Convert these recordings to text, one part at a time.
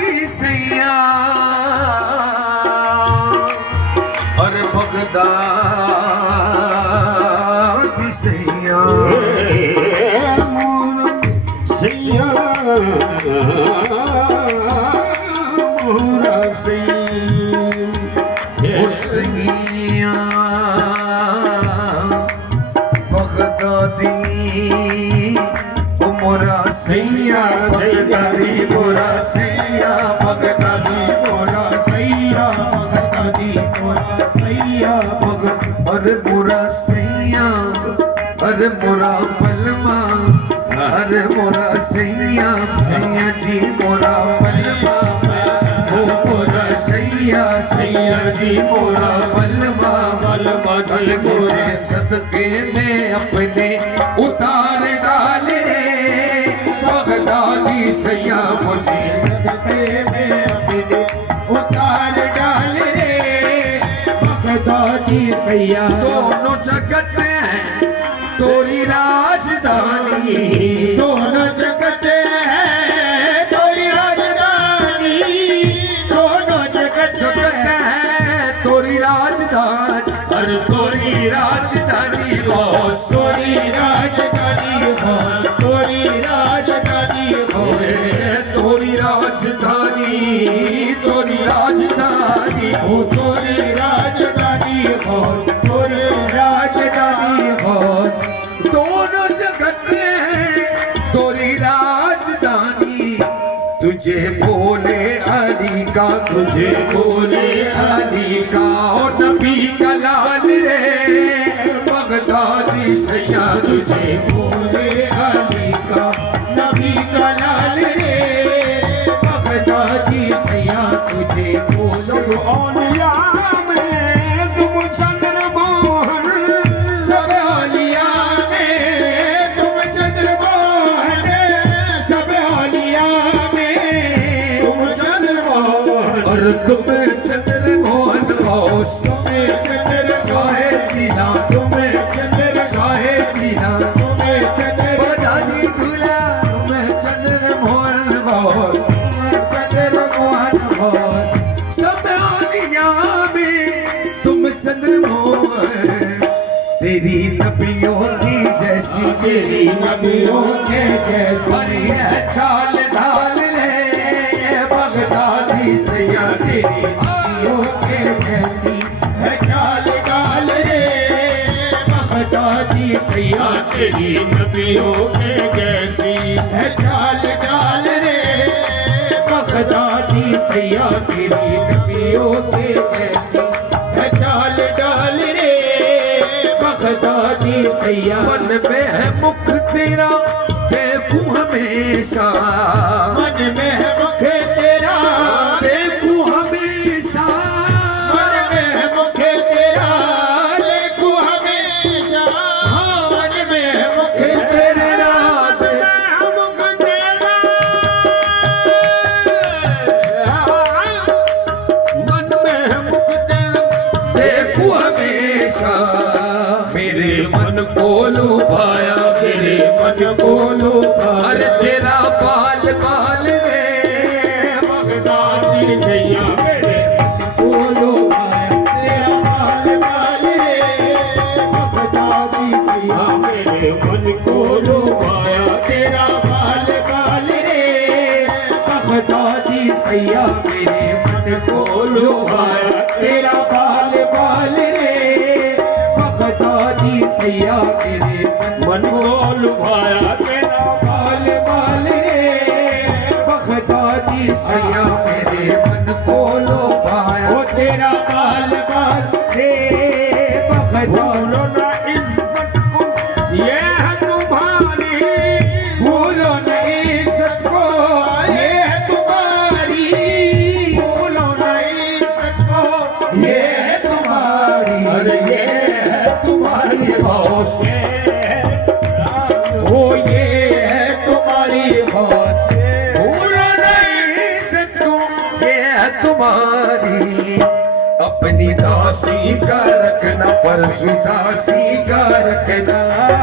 Baghdadi सैया और Baghdadi सैया सैया मोरा सैया बगदादी मोरा सैया बगदादी मोरा सैया बगदादी मोरा सैया बगदादी मोरा सैया अरे मोरा सैया अरे मोरा पलमा अरे मोरा सैया सैया जी मोरा पलमा मोरा सैया सैया जी मोरा पलमा अरे मुझे सदके में अपने उतार डाल रे बगदादी सैया मुझे सदके में अपने उतार डाल रे बगदादी सैया दोनों जगत है तोरी राजधानी दोनों जगत है तोरी राजधानी दोनों जगत है तोरी राजधानी अरे तोरी राजधानी हो तोरी राजधानी हो तोरी राजधानी हो तोरी राजधानी तोरी राजधानी हो तोरी राजधानी हो तोरी राजधानी हो दोनों जगत है तोरी राजधानी तुझे बोले अली का तुझे बोले अली का और नबी का लाल रे बगदादी सैया तुझे बोले अली का नबी का लाल रे बगदादी सैया तुझे सब औलिया में तुम चंद्रमोहन सब औलिया में तुम चंद्रमोहन सब औलिया में तुम चंद्रमोहन और तुम्हें चंद्रमोहन हो तुम्हें चंद्र शाहे जीना तुम्हें चंद्र शाहे जीना तुम्हें चंद्र बजानी दूल्हा तुम्हें चंद्रमोहन हो चंद्रमोहन हो सब आलिया में तुम चंद्रमोहन तेरी नबियों की जैसी तेरी नबियों के जैसी बड़ी है चाल ढाल रे बगदादी सैया तेरी नबियों के जैसी है चाल डाल रे बगदादी सैया तेरी नबियों के जैसी है चाल डाल रे बगदादी सैया तेरी नबियों के जैसी है चाल डाल रे बगदादी सैया मन में है मुख तेरा देखूं हमेशा मन में है मुख तेरा देखूं हमेशा मन में है मुख तेरा देखूं हमेशा मन में है मुख तेरा मुख तेरा मन में है मुख तेरा देखूं हमेशा मेरे मन को लुभाया तेरे मन को लुभाया अरे तेरा बाल बाल रे बगदादी सैया मेरे मन को लुभाया तेरा बाल बाल रे बगदादी सैया मेरे मन को लुभाया तेरा बाल बाल रे बगदादी सैया मेरे मन को लुभाया तेरा बाल बाल रे बगदादी सैया तेरे मन को लुभाया तेरा बाल बाल रे बगदादी सैया मेरे मन को लुभाया ओ तेरा बाल बाल रे भूलो ना इज्जत को ये है तुम्हारी भूलो ना इज्जत को ये है तुम्हारी भूलो ना इज्जत को ये है तुम्हारी अरे ये है तुम्हारी होश ओ ये है तुम्हारी बात भूलो नहीं सकूं ये है तुम्हारी अपनी दासी का रखना फर्ज दासी का रखना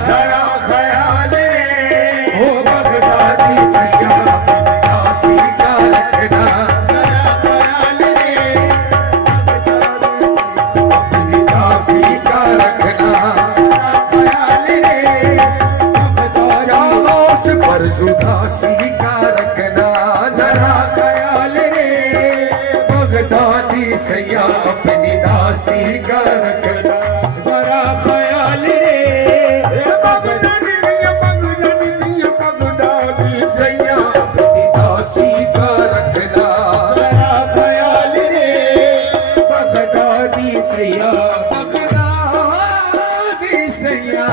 बड़ा ख्याल रे ओ बगदादी सैया अपनी दासी का रखना उदासी का रखना जरा ख्याल रे, बगदादी सैया अपनी दासी का रखना जरा ख्याल रे, बगदादी सैया अपनी दासी का रखना जरा ख्याल रे, बगदादी सैया बगदादी सैया।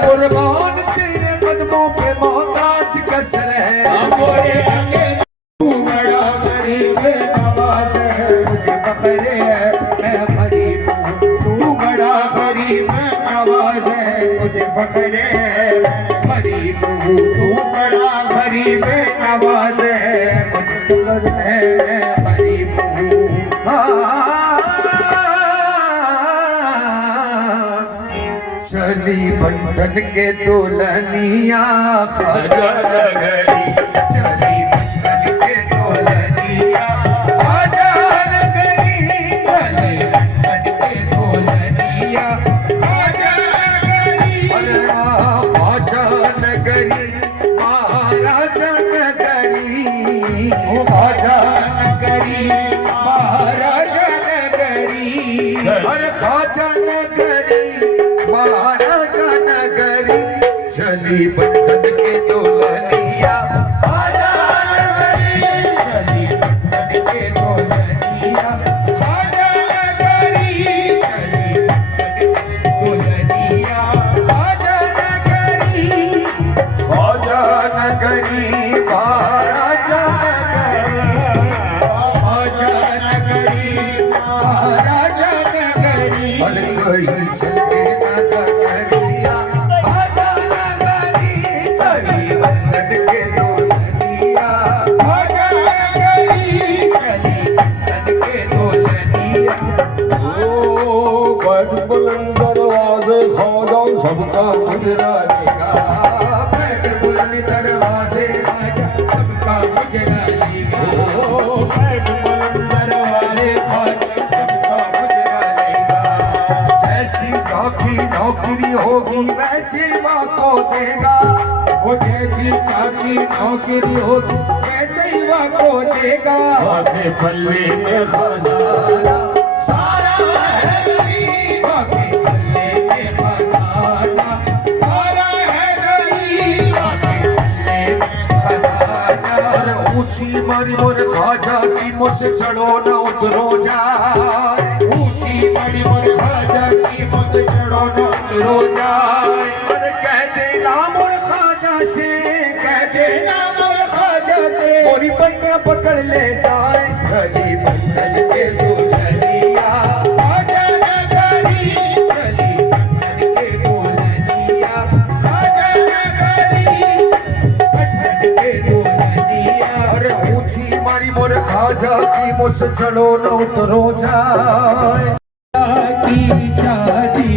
कुर्बान तेरे कदमों पे मोहताज कसर है, तू बड़ा गरीब नवाज है, मुझे फख्र है मैं गरीब हूँ, तू बड़ा गरीब नवाज है, मुझे फख्र है गरीब हूँ, तू बड़ा गरीब नवाज है, मुझे फख्र है गरीब हूँ। चली बंधन के दुल्हनिया ख्वाजा नगरी, चली बंधन के दुल्हनिया ख्वाजा नगरी, चली बंधन के दुल्हनिया ख्वाजा नगरी, ख्वाजा नगरी महाराजा नगरी, ख्वाजा नगरी महाराजा नगरी, अरे ख्वाजा नगरी महाराजा नगरी, चली बंधन के दुल्हनिया ख्वाजा नगरी, चली बंधन के दुल्हनिया ख्वाजा नगरी, चली बंधन के दुल्हनिया ख्वाजा नगरी, ख्वाजा नगरी महाराजा नगरी, ख्वाजा नगरी महाराजा नगरी, अरे गई चल के नगरिया ख्वाजा नगरी, चली बंधन के दुल्हनिया ख्वाजा नगरी, चली बंधन के दुल्हनिया। ओ बैठ बुलंद दरवाजे ख्वाजा सबका मुजरा लेगा, बैठ बुलंद दरवाजे ख्वाजा सबका मुजरा लेगा, बैठ बुलंद दरवाजे ख्वाजा सबका मुजरा लेगा, जैसी चाकी नौकरी होगी वैसी माँ को देगा, वो जैसी चाकी नौकरी होगी वैसे ही माँ को देगा, आपके पल्ले में खजाना सारा है गरीब, आपके पल्ले में खजाना सारा है गरीब, आपके पल्ले में खजाना, अरे ऊंची मरी मोर ख्वाजा की मुझसे चढ़ो न उतरो जाए, ऊंची मरी मोर ख्वाजा की मुझसे चढ़ो न उतरो जाए, अरे कह देना मोर ख्वाजा से, कह देना मोर ख्वाजा से, मोरी पैया पकड़ ले जाए, चली बंधन के दुल्हनिया ख्वाजा नगरी, चली बंधन के दुल्हनिया ख्वाजा नगरी, बंधन के दुल्हनिया, अरे ऊंची मारी मोर खाजा की मुझसे चढ़ो न उतरो जाए की शादी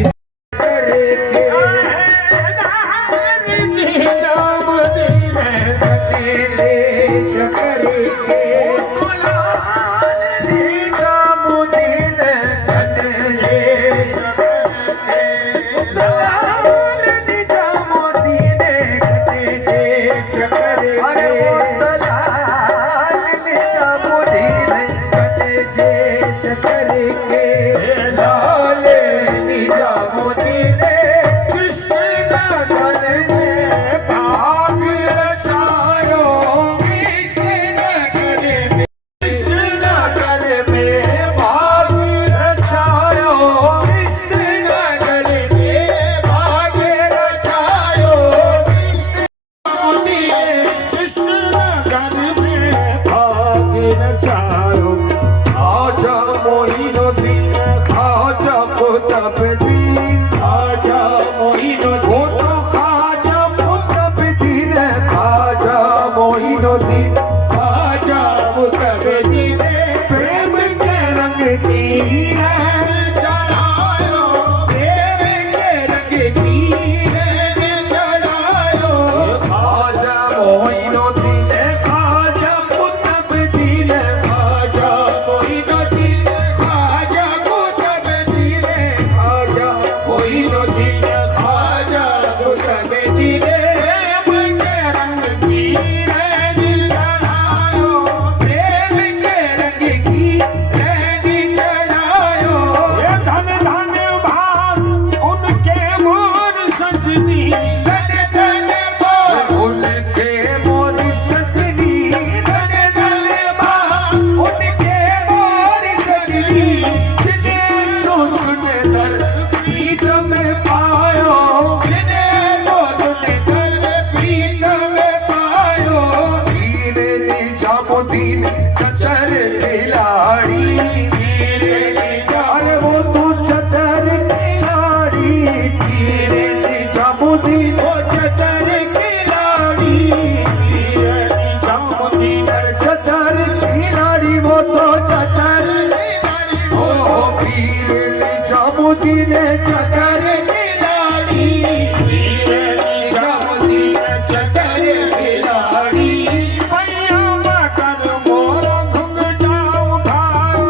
करके देश करके निजामुद्दीन देश निजामुद्दीन देश करके करके लाल निजामुद्दीन जिसने नगर में भाग रचायो जिसने नगर में भाग रचायो जिसने नगर में भाग रचायो जिस नगर में भाग रचायो खाजा मोइनुद्दीन खाजा कुतुबुद्दीन खाजा मोइनुद्दीन वो तो खाजा कुतुबुद्दीन खाजा मोइनुद्दीन खाजा कुतुबुद्दीन प्रेम के रंग की चढ़ायो प्रेम के रंग की चढ़ायो खाजा मोइनुद्दीन खाजा कुतुबुद्दीन खाजा मोइनुद्दीन खाजा कुतुबुद्दीन खाजा मोइनुद्दीन खाजा कुतुबुद्दीन प्रेम के रंग की चढ़ायो प्रेम के रंग की चढ़ायो धन धन भाग उनके मोर सजनी धन धन भाग उनके मोर सजनी धन धन भाग उनके मोर सजनी जिन्हें सो सुंदर प्रीत में पायो जिन्हें सो सुंदर प्रीत में पायो वीर निजामुद्दीन चचर खिलाड़ी अरे वो तो चचर खिलाड़ी वीर निजामुद्दीन वो चचर खिलाड़ी निजामुद्दीन चचर खिलाड़ी वो तो चचर ओ वीर निजामुद्दीन चचर खिलाड़ी वीर निजामुद्दीन चचर खिलाड़ी भैया मकर मोरा घुंघटा उठाओ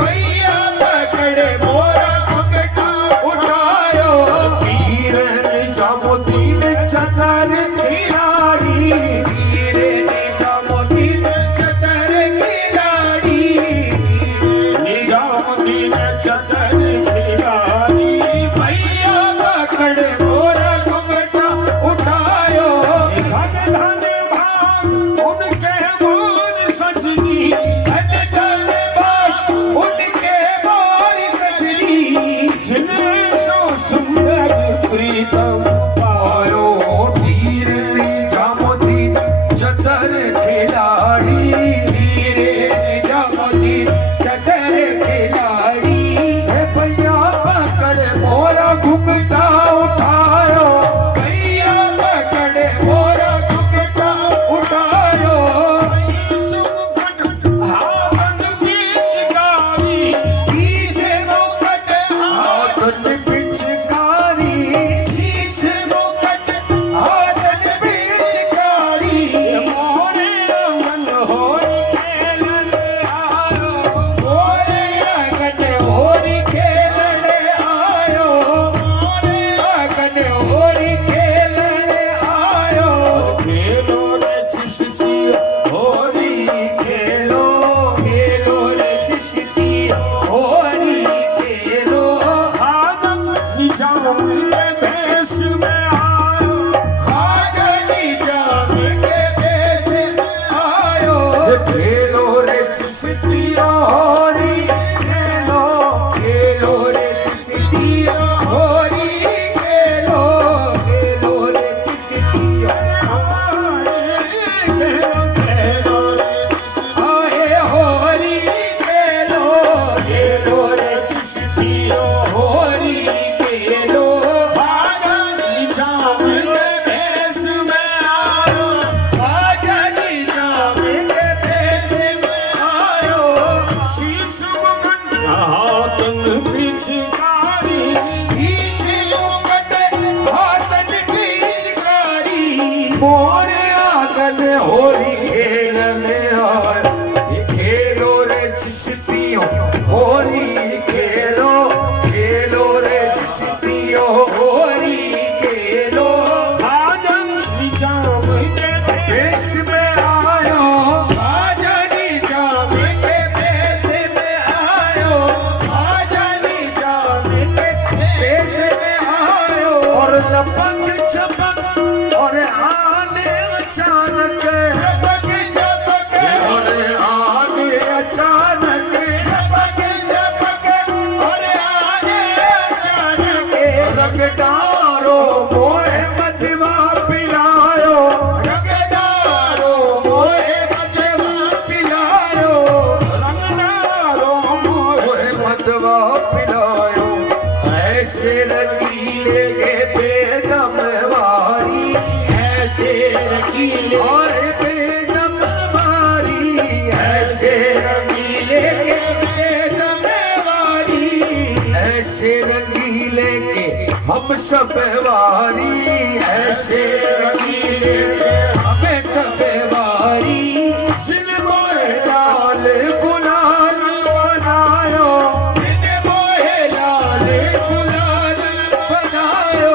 भैया पकड़ मोरा घुंघटा उठायो वीर निजामुद्दीन चचर खिलाड़ी वीर निजामुद्दीन चचर खिलाड़ी निजामुद्दीन चचर खिलाड़ी भैया पकड़ मोरा घुंघटा उठायो धन धन भाग उनके मोर सजनी धन धन भाग उनके मोर सजनी जिन्हें सो सुंदर प्रीतम आयो वीर निजामुद्दीन चचर खिलाड़ी वीर निजामुद्दीन चचर खिलाड़ी हे भैया पकड़ मोरा घुंघटा उठायो भैया पकड़ मोरा घुंघटा उठायो शीश मुकुट हाथन पिचकारी शीश मुकुट हाथन पिचकारी शीश मुकुट हाथन पिचकारी मोरे मन होई खेलन आयो मोरे आंगन होरी खेलन आयो मोरे आंगन होरी खेलन आयो खेलो रे चिश्ती होरी खेलो खेलो रे चिश्ती होरी खेलो खादम निजामुद्दीन भेष में आयो खाजा निजाम के भेष आयो खेलो रे चिश्ती होरी खेलो खेलो रे चिश्ती होरी खेलो खेलो रे चिश्ती आए होरी खेलो खेलो रे चिश्ती होरी खेलो निजामुद्दीन भेष में आयो खाजा निजाम के भेष में ऐसे रंगीले के बेदम वारी, ऐसे रंगीले और बेदम वारी, ऐसे रंगीले के बेदम वारी, ऐसे रंगीले के हम सब वारी, ऐसे रंगीले के हम सब वारी, जिन मोहे लाल गुलाल बनायो, जिन मोहे लाल गुलाल बनायो,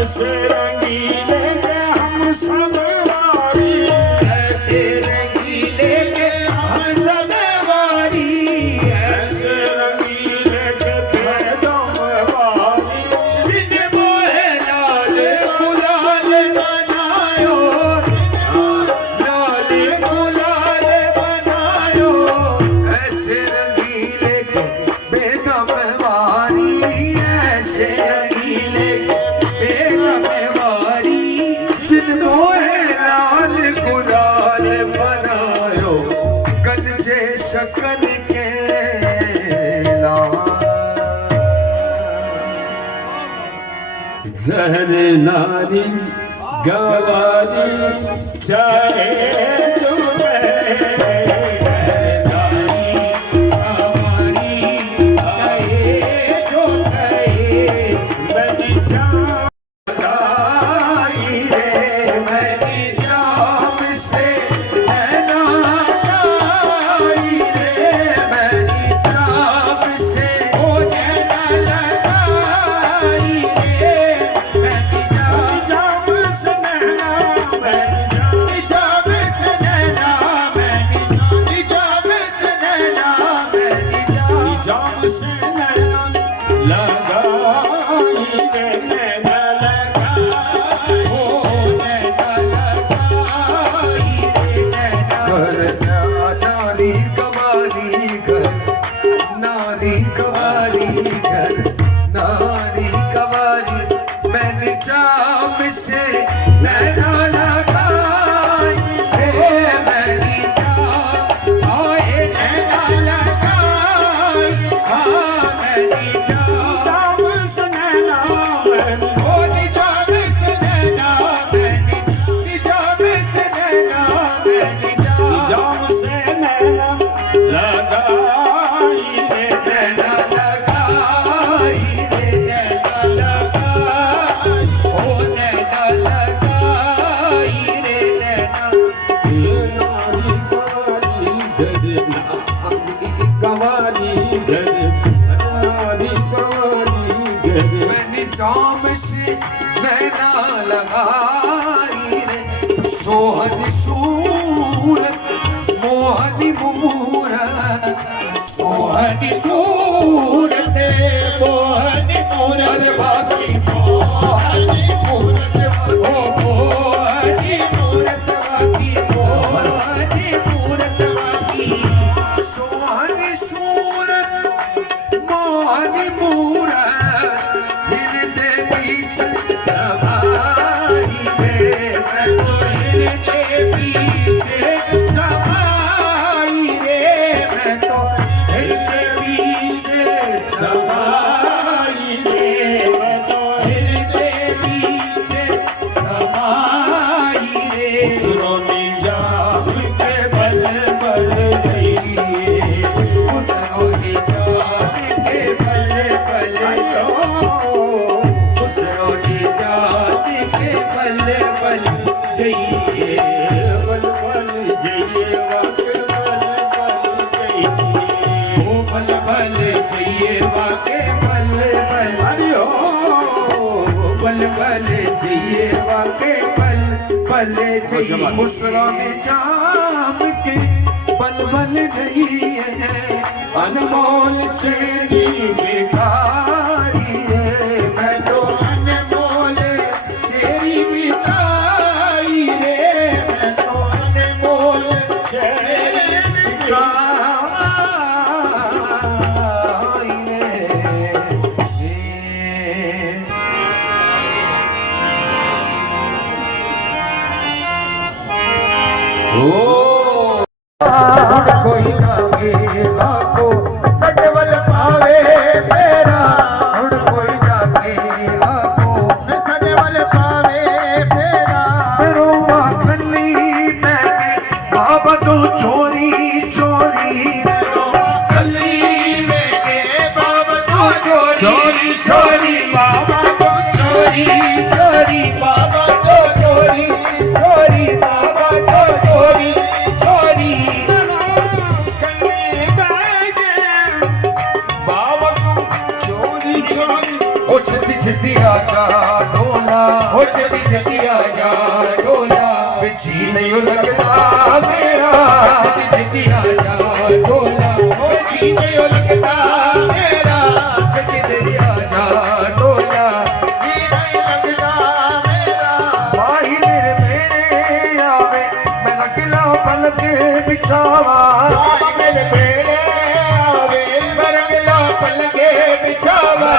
ऐसे रंगीले के हम सब वारी, ऐसे रंगीले के हम सब वारी, ऐसे रंगीले के बेदम वारी, जिन मोहे लाल गुलाल बनायो, लाल गुलाल बनायो, ऐसे रंगीले के बेदम वारी, ऐसे रंगीले के बेदम वारी, जिन मोहे लाल गुलाल बनायो, गंजे शकन के घर नारी गवारी चाहे जो नारी कवाली घर, नारी कवाली घर, नारी कवाली, मैंने जाम से नैना लगाई, मैंने आए नैना लगाई, हाँ मैंने जाम से नैना, मैंने जाम से नैना, मैंने जाम से नैना, मैंने जाम से नैना लगाई रे, नैना लगाई रे, नैना लगाई, ओ नैना लगाई रे, नैना नारी कवाली घर, नारी कवाली घर, मैंने जाम से नैना लगाई रे, सोहन सूरत मोहनी मूरत, सोहनी सूरत मोहनी मूरत, अरे बाकी मोहनी मूरत, ओ मोहनी मूरत बाकी, मोहनी मूरत बाकी, सोहनी सूरत मोहनी मूरत, हिरदे बीच समाई रे, मैं तो हिरदे पीछे समाई रे, मैं तो हिरदे पीछे समाई रे, मैं तो हिरदे पीछे समाई रे, सुरोनी जाम के बल बल गई, उसरोनी जाम के बल बल उसरोनी जाम के बल बल जइए, बल बल जइए वाके बल बल जइए, ओ बल बल जइए वाके बल बल, हरि हो बल बल जइए वाके बल बल जइए, उसरोनी जाम के बल बल जइए, अनमोल चेरी भिखारी रे, मैं तो अनमोल चेरी भिखारी रे, मैं तो अनमोल चेरी भिखारी रे, कोई जागे बापो सजवल पावे मेरा, हुण कोई जागे चोरी चोरी गली में के बाबा तो चोरी चोरी बाबा तो चोरी चोरी बाबा तो चोरी चोरी बाबा तो चोरी चोरी बाबा तो चोरी चोरी ओ छती छती आजा डोला हो चली चली आजा डोला बिछी नहीं लगता मेरा चली आजा डोला हो जी नहीं लगता मेरा छती तेरी आजा डोला जी नहीं लगता मेरा माही मेरे आवे मैं नगला पलक बिछावा मेरे बेड़े आवे बरंगला पलके बिछावा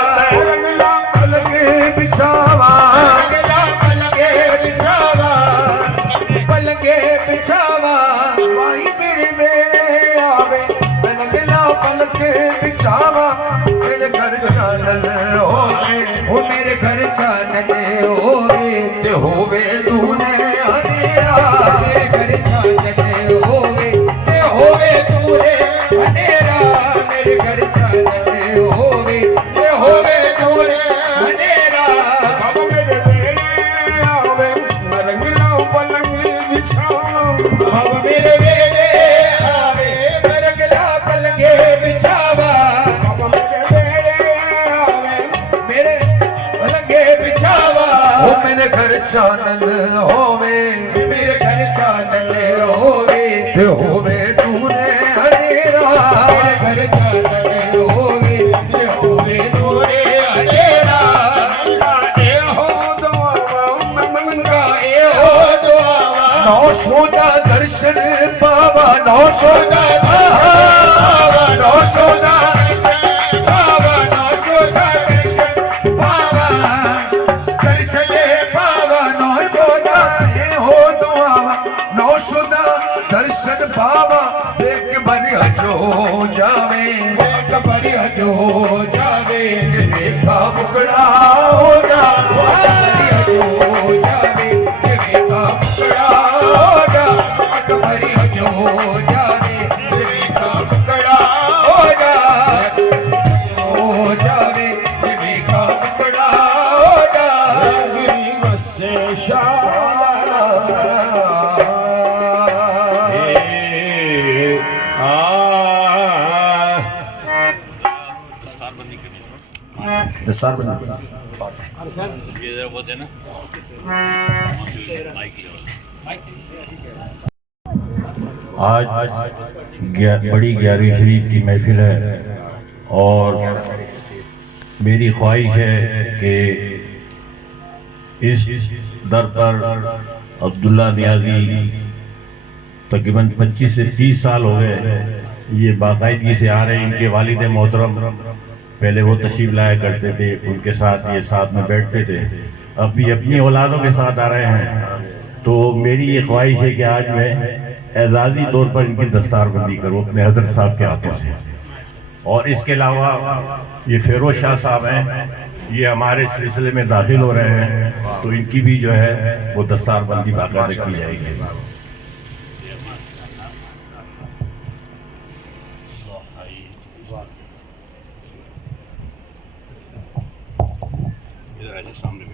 रंगला पलक बिछावा बरंगला पलके बिछावा पलके बिछावा माही मेरे आवे मैं नगला पलक बिछावा मेरे घर चानन होवे वो मेरे घर चानन होवे ते होवे तूने अंधेरा मेरे घर चानन होवे ते होवे तूरे अंधेरा मेरे घर चानन होवे ते होवे तूरे अंधेरा बाबा मेरे बेड़े आवे बरंगला पलंग बिछावा बाबा मेरे बेड़े आवे बरंगला पलंग बिछावा बाबा मेरे बेड़े आवे मेरे पलंग बिछावा वो मेरे घर चानन होवे मेरे घर चानन होवे ते होवे तूने अंधेरा मेरे घर चानन होवे ते होवे तोरे अंधेरा ए हो दुआवा मंगा ए हो दुआवा नौ सौदा दर्शन पावा नौ सौदा नौ सौदा बाबा नौशोदा दर्शन बाबा दर्शन बाबा नौ सौदा हो दुआवा नौ सौदा दर्शन पावा एक बारी हजो जावे एक बारी हजो जावे देखा मुकड़ा हो हजो जावे देखा मुकड़ा हो जा एक बारी हजो जावे देखा मुकड़ा हो जा हो जावे देखा मुकड़ा हो जा गरीब से दस्तार बना आज बड़ी 11वीं शरीफ की महफिल है और मेरी ख्वाहिश है कि इस दर पर अब्दुल्ला नियाजी तकरीबन 25 से 30 साल हो गए ये बाकायदगी से आ रहे हैं। इनके वालिद मोहतरम पहले वो तशरीफ़ लाया करते थे, उनके साथ ये साथ में बैठते थे, अब भी अपनी औलादों के साथ आ रहे हैं। तो मेरी ये ख्वाहिश है कि आज मैं एजाज़ी तौर पर इनकी दस्तारबंदी करूँ अपने हज़रत साहब के हाथों से। और इसके अलावा ये फेरोज शाह साहब हैं, ये हमारे सिलसिले में दाखिल हो रहे हैं, तो इनकी भी जो है वो दस्तारबंदी बाकायदा की जाएगी। सामने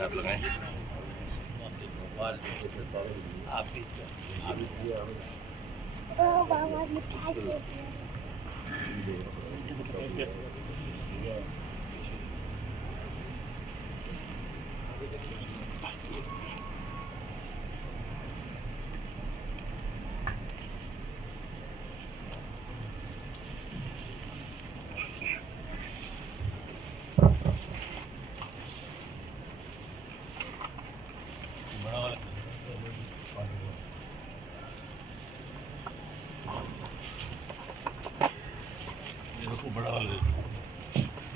हाथ लगाएं। आप भी बड़ा वाला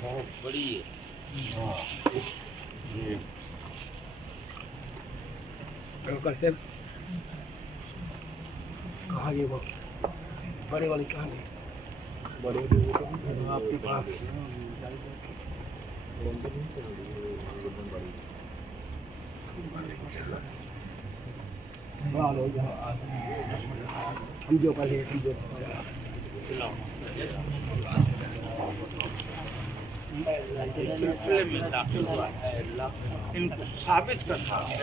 बहुत बड़ी है। कैसे कहाँ ये वो बड़े वाली कहाँ गई? बड़े आपके पास हम जो पहले सिलसिले में दाखिल हुआ है अल्लाह इनको साबित करता है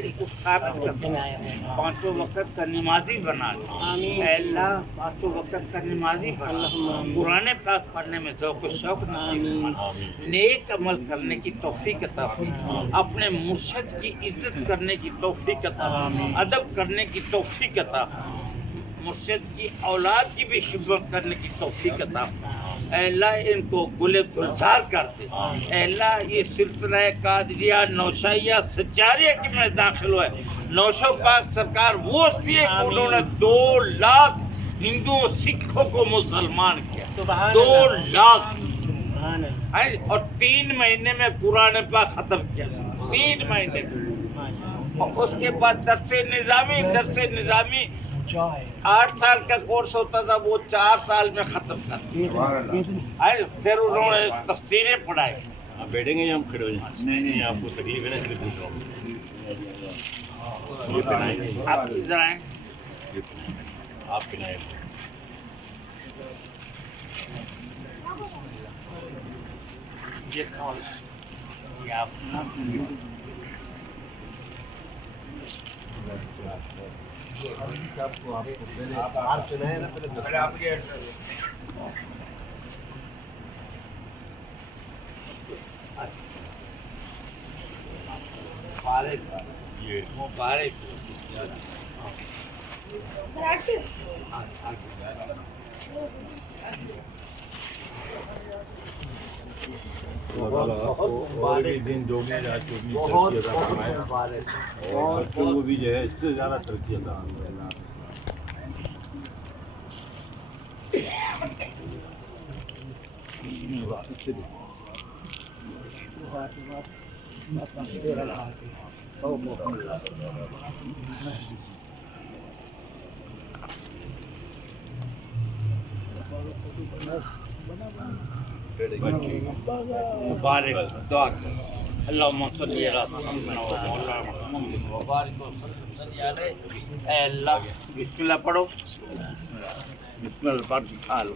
इनको साबित करता है पांचों वक्त का नमाजी बना दे अल्लाह पांचों वक्त का नमाजी बना कुरान पाक पढ़ने में ज़ौक़ शौक़ नसीब फरमा नेक अमल करने की तौफीक अता फरमा अपने मुर्शिद की इज्जत करने की तौफीक अता फरमा अदब करने की तौफीक अता फरमा मुर्शिद की औलाद की भी खिदमत करने की तौफीक अता फरमा अल्लाह इनको गुले गुलजार कर दे अल्लाह ये सिलसिला कादरिया नौशाइया सच्चारिया की में दाखिल हुआ है नौशो पाक सरकार वो सी उन्होंने 2 लाख हिंदुओं सिखों को मुसलमान किया 2 लाख और 3 महीने में कुरान पाक खत्म किया 3 महीने में और उसके बाद दरसे निज़ामी 8 साल का कोर्स होता था वो 4 साल में खत्म कर दिया फिर उन्होंने तफसीरें पढ़ाई आप बैठेंगे या हम खड़े हो जाएं? नहीं आपको तकलीफ है ना इसलिए पूछ रहा हूँ ये पहनाएंगे आप इधर आए आप पहनाएंगे ये कौन ये आप मुबारक दिन जो भी आज और बच्चों को भी जो है इससे ज़्यादा तरक्की अता मुबारक दुआ कर अल्लाहुम्मा सल्ली अला मुहम्मद व मौलाना मुहम्मद व बारिक व सल्ली अलैहि ऐ अल्लाह बिस्मिल्लाह पढ़ो बिस्मिल्लाह पढ़ खा लो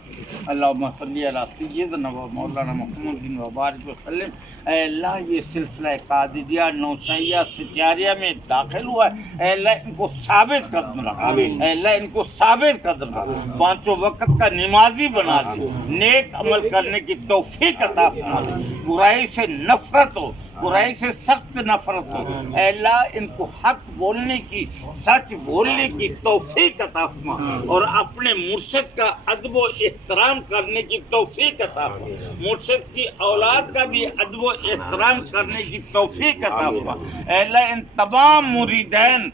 अल्लाहुम्मा सल्ली अला सय्यिदना व मौलाना मुहम्मद व बारिक व सल्लिम ऐ अल्लाह ये सिलसिला कादिरिया नौशाइया सचारिया में दाखिल हुआ है ऐ अल्लाह इनको साबित कदम रखा ऐ अल्लाह इनको साबित कदम रखा पांचों वक्त का नमाजी बना दे नेक अमल करने की तौफीक अता फरमा दे बुराई से नफरत हो बुराई से सख्त नफरत हो ऐ अल्लाह इनको हक बोलने की सच बोलने की तौफीक अता फरमा और अपने मुर्शिद का अदब व एहतराम करने की तौफीक अता फरमा मुर्शिद की औलाद का भी अदब व एहतराम करने की तौफीक अता फरमा ऐ अल्लाह इन तमाम मुरीदैन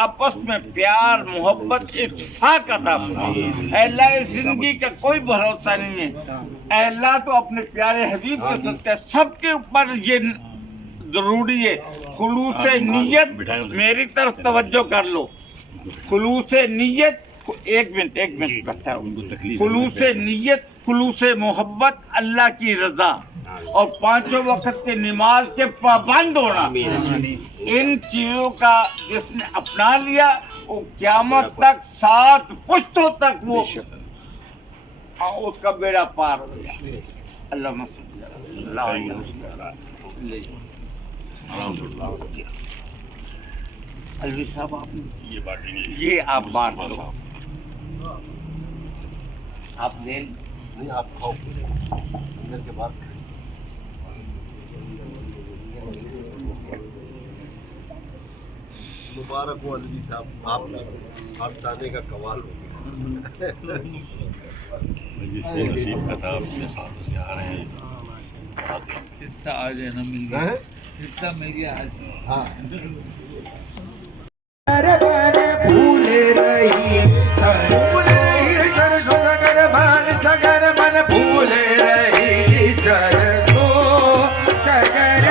आपस में प्यार मोहब्बत इत्तेफाक अता फरमा ऐ अल्लाह इस जिंदगी का कोई भरोसा नहीं है ऐ अल्लाह तो अपने प्यारे हबीब के सदक़े सबके ऊपर ये जरूरी है खुलूस नीयत मेरी तरफ तवज्जो कर लो खुलूस नीयत एक मिनट इकट्ठा खुलूस नीयत खुलूस मोहब्बत अल्लाह की रजा और पांचों वक्त के नमाज के पाबंद होना इन चीजों का जिसने अपना लिया वो क़यामत तक 7 पुश्तों तक वो उसका बेड़ा पार हो गया अल्लाह अलवी साहब आप ये आप बांट दो आप ले नहीं आप खाओ अंदर के बाद मुबारक हो अलवी साहब आप खानदाने का कमाल हो गया जिससे नसीब का था अपने साथ से आ रहे हैं हिस्सा आ जाना मिल गया हिस्सा मिल गया हाँ फूल रही सरसों सगर भान सगर मन फूल रही सरसों सगर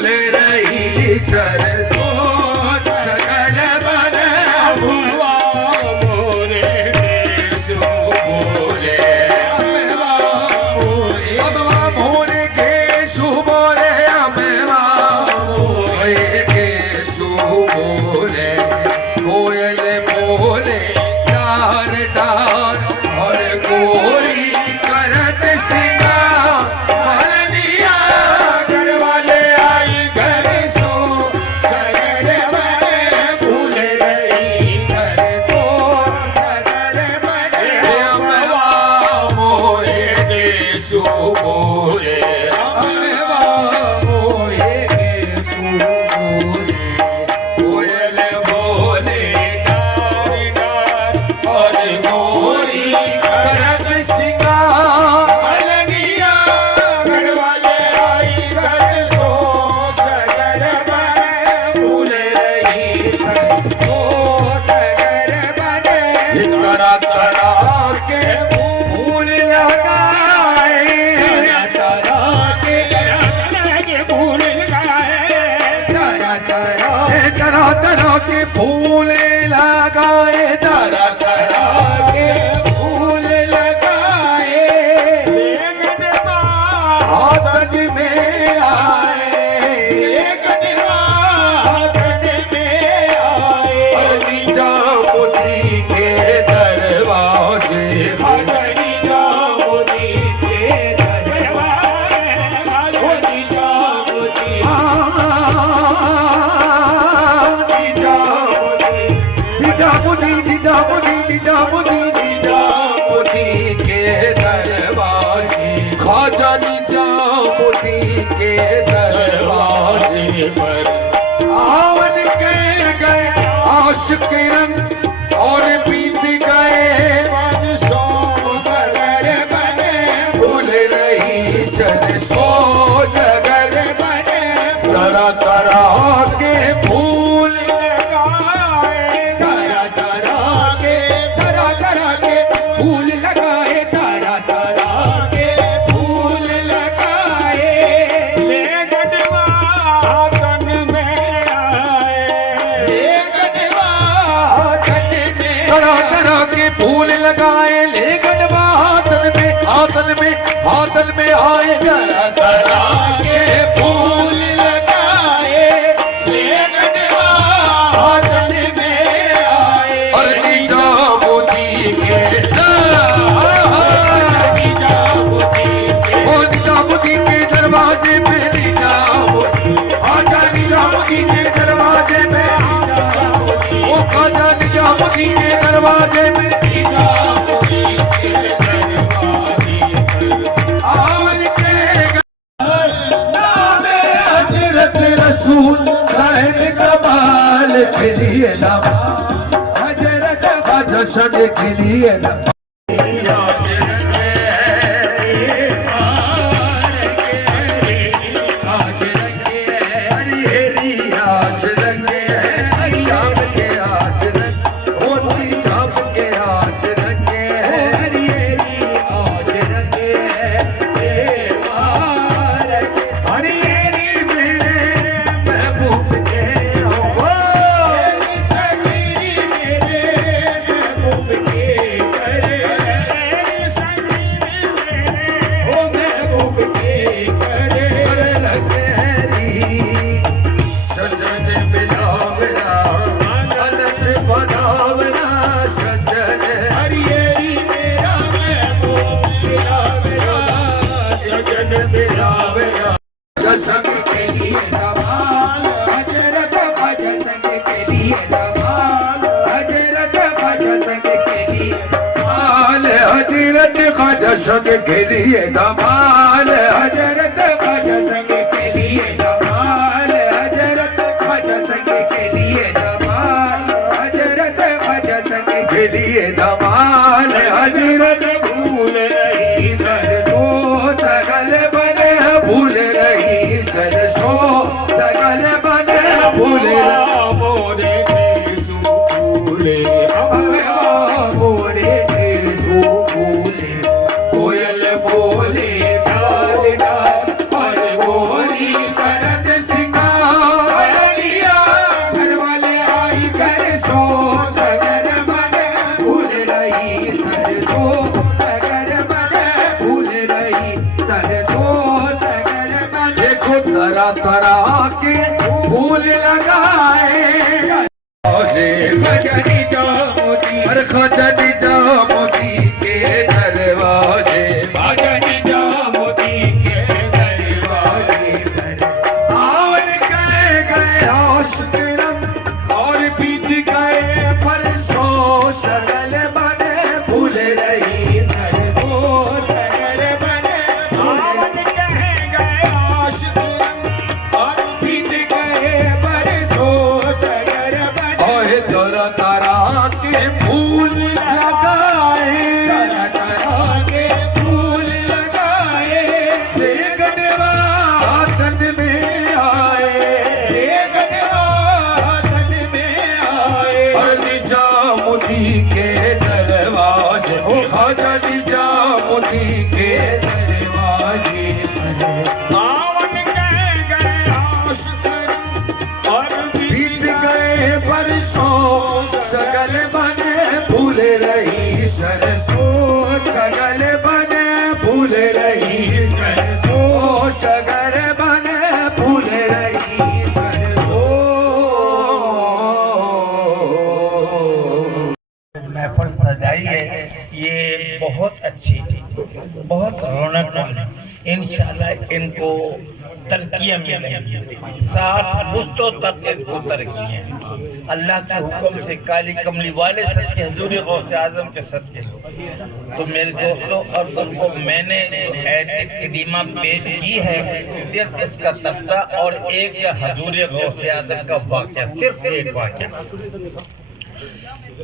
भूल रही सरसों सकल बन भुलवा मोरे केसु बोले अम्मा मोरे केसु बोले अम्मा मोरे केसु बोले कोयल बोले डार डार और गोरी करत सिंगार मलनिया घर वाले आई घर सो सगर बने भूल रही सरसों सगर बने अम्मा मोरे केसु बोले अम्मा मोरे केसु बोले कोयल बोले डार डार और गोरी करत सिंगार अलगिया घर वाले आई घर सो सगर बने भूल रही सरसों सगर बने तरह तरह के फूल लगाए फूल लगाए तरह तरह के फूल लगाए तरह तरह के फूल लगाए हाथ में आए और नीचा मोती के दरवाजे निजामुद्दीन के दरवाजे ख्वाजा निजामुद्दीन के दरवाजे पर आवन के गए आशिक रंग और बीत गए सगर बने भूल रही सरसों सगर बने तरह तरह के फूल तरह तरह के फूल लगाए तरह तरह के फूल लगाए ले गढ़वा तन में आए ले गढ़वा तन में तरह तरह के फूल लगाए ले गढ़वा हाथन में आए तरह तरह के फूल लगाए ले गढ़वा तन में आए और निजामुद्दीन के ओ निजामुद्दीन के दरवाजे पे आजा निजामुद्दीन के दरवाजे पे ओ खाजा निजामुद्दीन के दरवाजे पे आवन के नामे हजरत रसूल साहिब कमाल के लिए नाम हजरत खाजा सद के लिए नाम आज रंगे चाप के आज रंग होती चाप के आज रंगे आज रंगे हरियरी मेरे महबूब के हो सजन बिलावना अनंत बनावना सजन सजन बिलावना जसम के लिए दबाल हजरत भजन के लिए दबाल हजरत भजन के लिए दबाल हजरत भजन के लिए दबाल हजरत भजन के लिए दबाल हजरत भजन के लिए दबाल हजरत भजन के लिए दबाल हजरत भूल रही सरसों सकल बने भूल रही सरसों सकल बने भूल मोरे केसु फूले मोरे केसु फूले कोयल बोले डाल डाल और गोरी करत सिंगार आशिक रंग और बीत गए परसों शगल बने भूल रही सरसों शगल बने आवन कह गए आशिक रंग और बीत गए परसों शगल बने और तरह तरह के फूल लगाए तरह के फूल लगाए देखने वातन में आए देखने वातन में आए और निजामुद्दीन के दरवाजे ख्वाजा निजामुद्दीन के दरवाजे आवन कह गए आशिक रंग और बीत गए परसों सगल बने भूल रही सरसों सगल बने भूल रही सरसों सगल बने भूल रही सरसों। महफिल सजाई है ये बहुत अच्छी, बहुत रौनक वाली। इंशाल्लाह इनको तरक्कियाँ मिलेंगी, 7 पुश्तों तक इनको तरक्की है अल्लाह के हुक्म से, काली कमली वाले सच्चे हजूर गौसे आजम के सच्चे। तो मेरे दोस्तों, और उनको मैंने ऐसी कदीमा पेश की है, सिर्फ इसका तख्ता और एक हजूर गौसे आजम का वाक़या, सिर्फ एक वाक़या।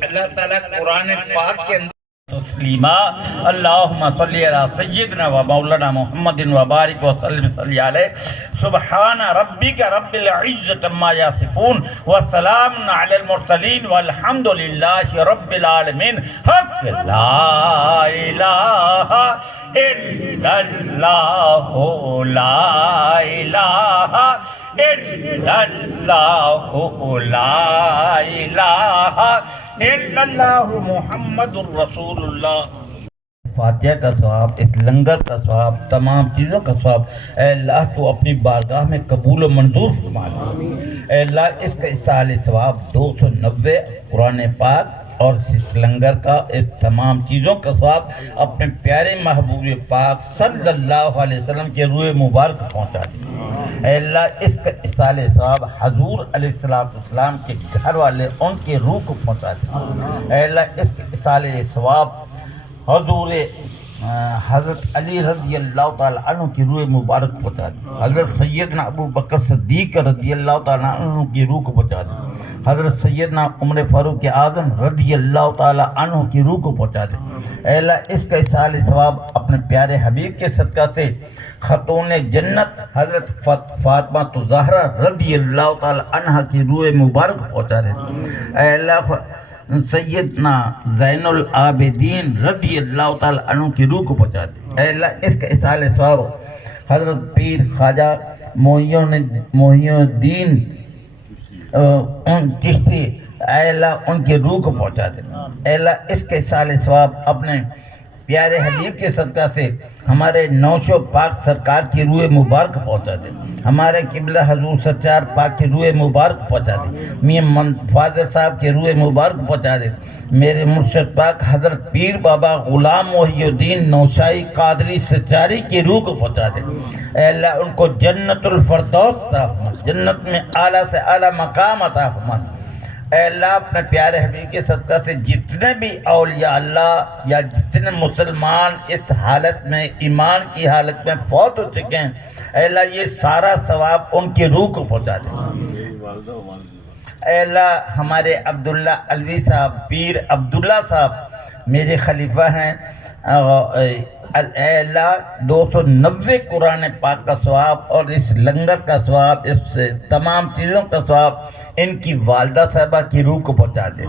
अल्लाह ताला कुरान पाक के अंदर तस्लीमा अल्लाहुम्मा सल्ली अला सय्यिदना व मौलाना मुहम्मदिन व बारिक व सल्ली अलैहि सुब्हान रब्बिका रब्बिल इज्जति अम्मा यासिफून व सलामुन अलल मुरसलीन वल्हम्दुलिल्लाहि रब्बिल आलमीन। हक ला इलाहा इल्लल्लाह ला इलाहा इल्लल्लाह ला इलाहा इल्लल्लाह मुहम्मदुर रसूलुल्लाह। फातिहा का सवाब, इस लंगर का सवाब, तमाम चीज़ों का सवाब अल्लाह तो अपनी बारगाह में कबूल व मंजूर फरमा ले। अल्लाह इसका इसाल सवाब 290 कुरान पाक और इस लंगर का, इस तमाम चीज़ों का सवाब अपने प्यारे महबूब पाक सल्लल्लाहु अलैहि वसल्लम के रूह मुबारक पहुँचा दे। अल्लाह इसका इसाल सवाब हजूर अलैहिस्सलाम के घर वाले उनके रूह को पहुँचा दे। अल्लाह इसका इसाल सवाब हजूर हज़रत अली रज़ी अल्लाह ताला अन्हु की रूह मुबारक पहुँचा दे। हज़रत सैयदना अबू बकर सिद्दीक़ रज़ी अल्लाह ताला अन्हु की रूह को पहुँचा दे। हज़रत सैयदना उमर फ़ारूक आज़म रज़ी अल्लाह ताला अन्हु की रूह को पहुँचा दे। अल्लाह इसका इसाल सवाब अपने प्यारे हबीब के सदका से खतून जन्नत हज़रत फ़ातिमा ज़हरा रज़ी अल्लाह ताला अन्हा की रूह मुबारक पहुँचा दे। अल्लाह सैयदना ज़ैनुल आबिदीन रज़ी अल्लाह ताला अन्हु की रूह को पहुँचा दे। अल्लाह इसका इसाल सवाब हज़रत पीर ख्वाजा मोहिउद्दीन चिश्ती अल्लाह उनकी रूह को पहुँचा दे। अल्लाह इसके इसाल सवाब अपने प्यारे हबीब के सदका से हमारे नौशो पाक सरकार की रूह मुबारक पहुँचा दे। हमारे किबला हजूर सच्चार पाक की रूह मुबारक पहुँचा दे। मियां फादर साहब की रूह मुबारक पहुँचा दे। मेरे मुर्शद पाक हज़रत पीर बाबा ग़ुलाम मोहिउद्दीन नौशाई कादरी सच्चारी की रूह को पहुँचा दे। अल्लाह उनको जन्नतुल फ़िरदौस अता फरमा, जन्नत में आला से आला मकाम अता फरमा। अल्लाह अपने प्यारे हबीब के सदका से जितने भी औलिया अल्लाह या जितने मुसलमान इस हालत में, ईमान की हालत में फौत हो चुके हैं, अल्लाह ये सारा सवाब उनकी रूह को पहुँचा दे। अल्लाह हमारे अब्दुल्ला अलवी साहब, पीर अब्दुल्ला साहब मेरे खलीफा हैं। अल्लाह 290 कुरान पाक का सवाब और इस लंगर का सवाब, इस तमाम चीज़ों का सवाब इनकी वालदा साहबा की रूह को पहुँचा दे।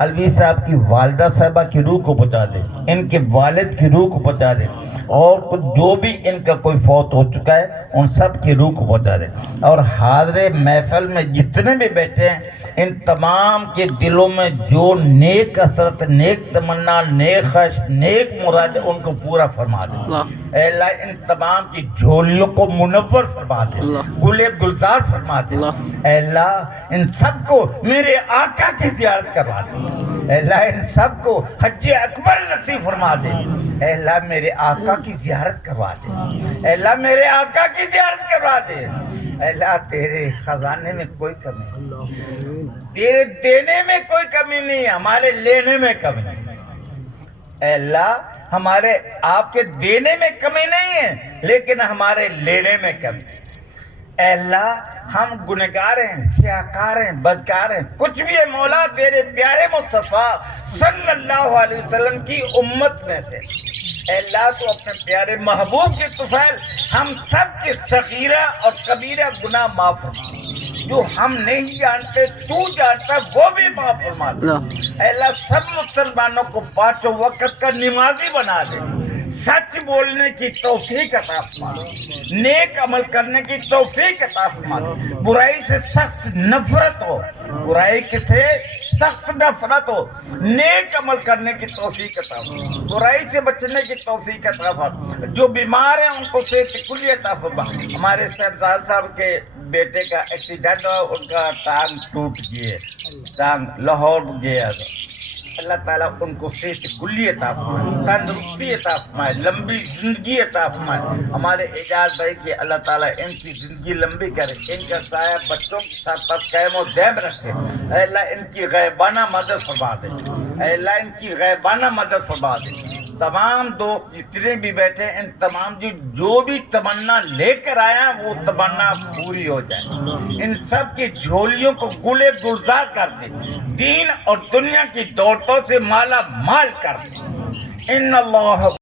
अलवी साहब की वालदा साहबा की रूह को पहुँचा दे, इनके वालिद की रूह को पहुँचा दे, और कुछ जो भी इनका कोई फौत हो चुका है उन सब की रूह को पहुँचा दे। और हाज़िर महफिल में जितने भी बैठे हैं, इन तमाम के दिलों में जो नेक असरत, नेक तमन्ना, नेक ख्वाहिश, नेक मुराद उनको पूरा फरमा दे। अल्लाह इन तमाम की झोलियों को मुनव्वर फरमा दे, गुले गुलजार फरमा दे। अल्लाह इन सबको मेरे आका की ज़ियारत करवा दे। अल्लाह इन सबको हज अकबर नसीब फरमा दे। अल्लाह मेरे आका की ज़ियारत करवा दे। अल्लाह मेरे आका की ज़ियारत करवा दे। अल्लाह तेरे खजाने में कोई कमी नहीं, तेरे देने में कोई कमी नहीं, हमारे लेने में कमी है। अल्लाह हमारे आपके देने में कमी नहीं है, लेकिन हमारे लेने में कमी है। अल्लाह हम गुनहगार हैं, सियाकार हैं, बदकार हैं, कुछ भी है मौला, तेरे प्यारे मुस्तफ़ा सल्लल्लाहु अलैहि वसल्लम की उम्मत में से। अल्लाह तो अपने प्यारे महबूब के तुफैल हम सब के सगीरा और कबीरा गुनाह माफ फरमा, जो हम नहीं जानते तू जानता, वो भी माफ फरमा दे। अल्लाह सब मुसलमानों को पांचों वक्त का नमाजी बना दे, सच बोलने की तौफीक अता फरमा, नेक अमल करने की तौफीक अता फरमा, बुराई से सख्त नफरत हो, बुराई से सख्त नफरत हो, नेक अमल करने की तौफीक अता फरमा, बुराई से बचने की तौफीक अता फरमा, जो बीमार हैं उनको सेहत कुल्ली अता फरमा। हमारे सरदार साहब के बेटे का एक्सीडेंट हुआ, उनका टांग टूट गई, टांग लाहौर गया, अल्लाह ताला उनको सेहत कुल्ली अता फरमाए, तंदुरुस्ती अता फरमाए, लंबी जिंदगी अता फरमाए। हमारे एजाज भाई की अल्लाह ताला इनकी जिंदगी लंबी करे, इनका साया बच्चों के साथ पर कायम और दायम रखे। अल्लाह इनकी गैबाना मदद फरमा दे, अल्लाह इनकी गैबाना मदद फरमा दे। तमाम दोस्त जितने भी बैठे, इन तमाम जो भी तमन्ना लेकर आया वो तमन्ना पूरी हो जाए, इन सब की झोलियों को गुले गुलजार कर दे, दीन और दुनिया की दौलतों से माला माल कर दे। इन्नल्लाह